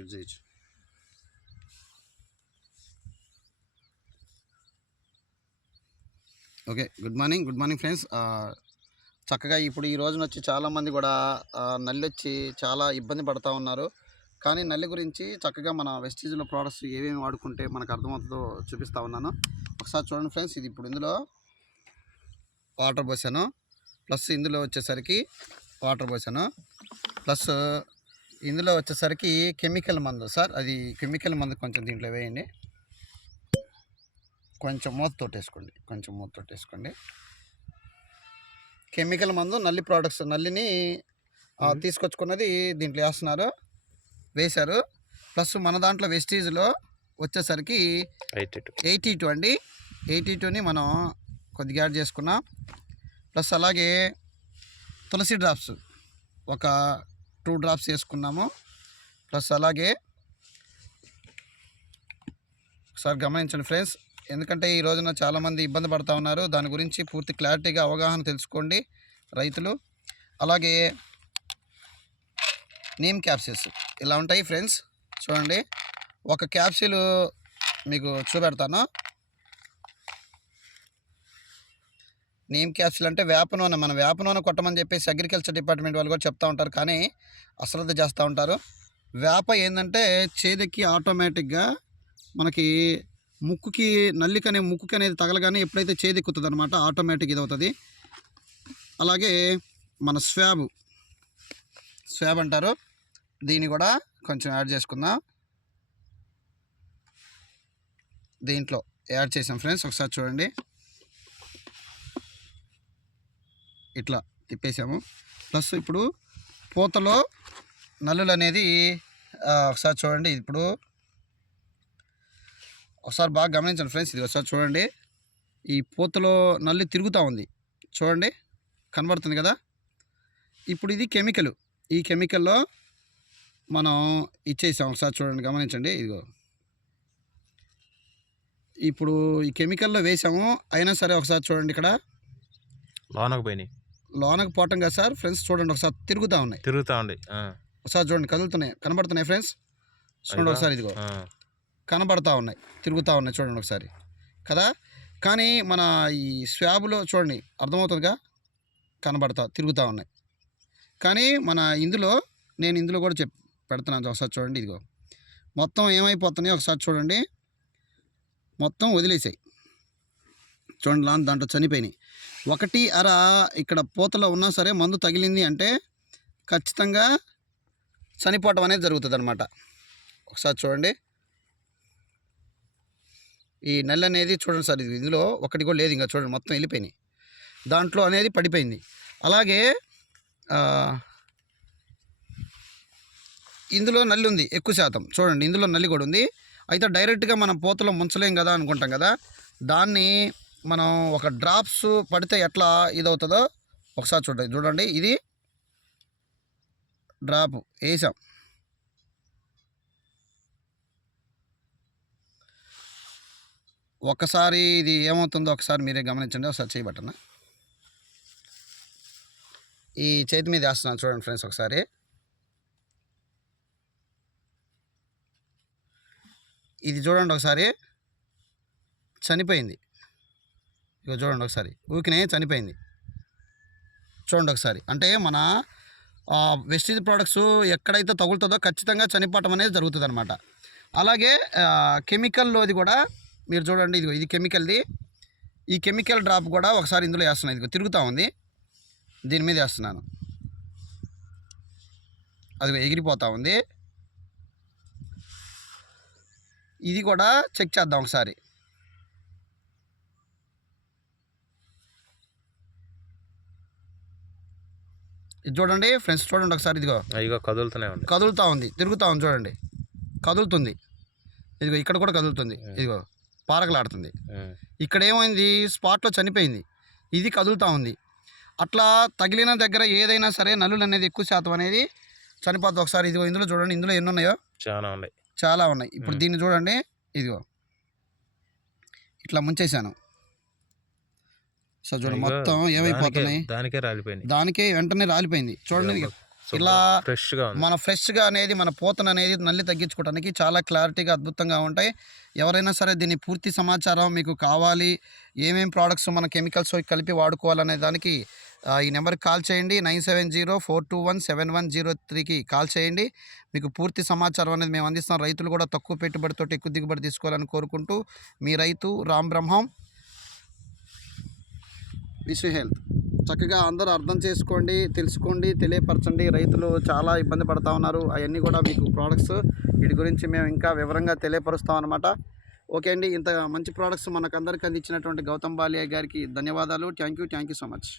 Use చేయొచ్చు. Okay, good morning friends. చక్కగా ఇప్పుడు ఈ రోజున వచ్చి చాలామంది కూడా నల్లి వచ్చి చాలా ఇబ్బంది పడుతూ ఉన్నారు. కానీ నల్లి గురించి చక్కగా మన వెస్టీజ్లో ప్రోడక్ట్స్ ఏమేమి వాడుకుంటే మనకు అర్థమవుతుందో చూపిస్తూ ఉన్నాను. ఒకసారి చూడండి ఫ్రెండ్స్. ఇది ఇప్పుడు ఇందులో వాటర్ పోసాను, ప్లస్ ఇందులో వచ్చేసరికి వాటర్ పోసాను, ప్లస్ ఇందులో వచ్చేసరికి కెమికల్ మందు. సార్ అది కెమికల్ మందు కొంచెం దీంట్లో వేయండి, కొంచెం మూతతోటి వేసుకోండి. కెమికల్ మందు నల్లి ప్రోడక్ట్స్, నల్లిని తీసుకొచ్చుకున్నది దీంట్లో వేశారు. ప్లస్ మన దాంట్లో వెస్టీజ్లో వచ్చేసరికి 82 అండి. 82ని మనం కొద్దిగా యాడ్ చేసుకున్నాం. ప్లస్ అలాగే తులసి డ్రాప్స్ ఒక 2 డ్రాప్స్ వేసుకున్నాము. ప్లస్ అలాగే ఒకసారి గమనించండి ఫ్రెండ్స్, ఎందుకంటే ఈ రోజున చాలామంది ఇబ్బంది పడుతూ ఉన్నారు. దాని గురించి పూర్తి క్లారిటీగా అవగాహన తెలుసుకోండి రైతులు. అలాగే నీమ్ క్యాప్సిల్స్ ఇలా ఉంటాయి ఫ్రెండ్స్. చూడండి, ఒక క్యాప్సిల్ మీకు చూపెడతాను. నీమ్ క్యాప్సిల్ అంటే వేప నూనె. మనం వేప నూనె కొట్టమని చెప్పేసి అగ్రికల్చర్ డిపార్ట్మెంట్ వాళ్ళు కూడా చెప్తూ ఉంటారు, కానీ అశ్రద్ధ చేస్తూ ఉంటారు. వేప ఏంటంటే చేదెక్కి ఆటోమేటిక్గా మనకి ముక్కుకి ముక్కుకి అనేది తగలగానే ఎప్పుడైతే చేదెక్కుతుంది అనమాట, ఆటోమేటిక్ ఇది అవుతుంది. అలాగే మన స్వాబ్ అంటారు, దీన్ని కూడా కొంచెం యాడ్ చేసుకుందాం. దీంట్లో యాడ్ చేసాం ఫ్రెండ్స్. ఒకసారి చూడండి, ఇట్లా తిప్పేసాము. ప్లస్ ఇప్పుడు పూతలో నల్లులు అనేది ఒకసారి చూడండి. ఇప్పుడు ఒకసారి బాగా గమనించండి ఫ్రెండ్స్. ఇది ఒకసారి చూడండి, ఈ పూతలో నల్లి తిరుగుతూ ఉంది, చూడండి కనబడుతుంది కదా. ఇప్పుడు ఇది కెమికల్, ఈ కెమికల్లో మనం ఇచ్చేసాం. ఒకసారి చూడండి, గమనించండి. ఇదిగో ఇప్పుడు ఈ కెమికల్లో వేసాము, అయినా సరే ఒకసారి చూడండి, ఇక్కడ లోనకు పోవటం కదా సార్ ఫ్రెండ్స్. చూడండి ఒకసారి తిరుగుతూ ఉన్నాయి. ఒకసారి చూడండి, కదులుతున్నాయి, కనబడుతున్నాయి ఫ్రెండ్స్. చూడండి ఒకసారి, ఇదిగో కనబడతా ఉన్నాయి, తిరుగుతూ ఉన్నాయి, చూడండి ఒకసారి కదా. కానీ మన ఈ స్వాబ్లో చూడండి అర్థమవుతుందిగా, తిరుగుతూ ఉన్నాయి. కానీ నేను ఇందులో కూడా పెడుతున్నాను. ఒకసారి చూడండి, ఇదిగో మొత్తం ఏమైపోతున్నాయి ఒకసారి చూడండి, మొత్తం వదిలేసాయి. చూడండి, దాంట్లో చనిపోయినాయి. 1/2 ఇక్కడ పూతలో ఉన్నా సరే మందు తగిలింది అంటే ఖచ్చితంగా చనిపోవటం అనేది జరుగుతుంది అనమాట. ఒకసారి చూడండి, ఈ నల్లి అనేది చూడండి సార్, ఇందులో ఒకటి కూడా లేదు, ఇంకా చూడండి మొత్తం వెళ్ళిపోయినాయి, దాంట్లో అనేది పడిపోయింది. అలాగే ఇందులో నల్లి ఉంది ఎక్కువ శాతం, చూడండి ఇందులో నల్లి కూడా ఉంది. అయితే డైరెక్ట్గా మనం పూతలో ముంచలేం కదా అనుకుంటాం కదా, దాన్ని మనం ఒక డ్రాప్స్ పడితే ఎట్లా ఇదవుతుందో ఒకసారి చూడండి. ఇది డ్రాప్ వేసాం, ఒకసారి ఇది ఏమవుతుందో ఒకసారి మీరే గమనించండి. ఒకసారి చేయబట్టన ఈ చేతి మీద వేస్తున్నాను చూడండి ఫ్రెండ్స్. ఒకసారి ఇది చూడండి, ఒకసారి చనిపోయింది. ఇక చూడండి ఒకసారి, ఊకినే చనిపోయింది. చూడండి ఒకసారి, అంటే మన వెస్టీజ్ ప్రోడక్ట్స్ ఎక్కడైతే తగులుతుందో ఖచ్చితంగా చనిపోవటం అనేది జరుగుతుంది అనమాట. అలాగే కెమికల్లోది కూడా మీరు చూడండి, ఇదిగో ఇది కెమికల్ది. ఈ కెమికల్ డ్రాప్ కూడా ఒకసారి ఇందులో వేస్తున్నాను, ఇదిగో తిరుగుతూ ఉంది, దీని మీద వేస్తున్నాను, అది ఎగిరిపోతూ ఉంది. ఇది కూడా చెక్ చేద్దాం ఒకసారి. ఇది చూడండి ఫ్రెండ్స్, చూడండి ఒకసారి, ఇదిగో కదులుతూ ఉంది, తిరుగుతూ ఉంది, చూడండి కదులుతుంది, ఇదిగో ఇక్కడ కూడా కదులుతుంది, ఇదిగో పారకలాడుతుంది. ఇక్కడ ఏమైంది, స్పాట్లో చనిపోయింది, ఇది కదులుతూ ఉంది. అట్లా తగిలిన దగ్గర ఏదైనా సరే నల్లులు అనేది ఎక్కువ శాతం అనేది చనిపోతుంది. ఒకసారి ఇదిగో ఇందులో చూడండి, ఇందులో ఎన్ని ఉన్నాయో, చాలా ఉన్నాయి. ఇప్పుడు దీన్ని చూడండి, ఇదిగో ఇట్లా ముంచేశాను. సో చూడండి మొత్తం ఏమైపోతున్నాయి, దానికే వెంటనే రాలిపోయింది. చూడండి ఇలా ఫ్రెష్గా మన ఫ్రెష్గా అనేది మన పోతన అనేది నల్లి తగ్గించుకోవడానికి చాలా క్లారిటీగా అద్భుతంగా ఉంటాయి. ఎవరైనా సరే దీని పూర్తి సమాచారం మీకు కావాలి, ఏమేమి ప్రోడక్ట్స్ మన కెమికల్స్ కలిపి వాడుకోవాలనే దానికి ఈ నెంబర్కి కాల్ చేయండి. 9704217103కి కాల్ చేయండి. మీకు పూర్తి సమాచారం అనేది మేము అందిస్తాం. రైతులు కూడా తక్కువ పెట్టుబడితో ఎక్కువ దిగుబడి తీసుకోవాలని కోరుకుంటూ మీ రైతు రామ్ బ్రహ్మం. Wish health. చక్కగా అందరూ అర్థం చేసుకోండి, తెలుసుకోండి, తెలియపరచండి. రైతులు చాలా ఇబ్బంది పడుతూ ఉన్నారు. అవన్నీ కూడా మీకు ప్రోడక్ట్స్ వీటి గురించి మేము ఇంకా వివరంగా తెలియపరుస్తాం అన్నమాట. ఓకే అండి, ఇంత మంచి ప్రోడక్ట్స్ మనకు అందరికీ అందించినటువంటి గౌతమ్ బాలియా గారికి ధన్యవాదాలు. Thank you so much.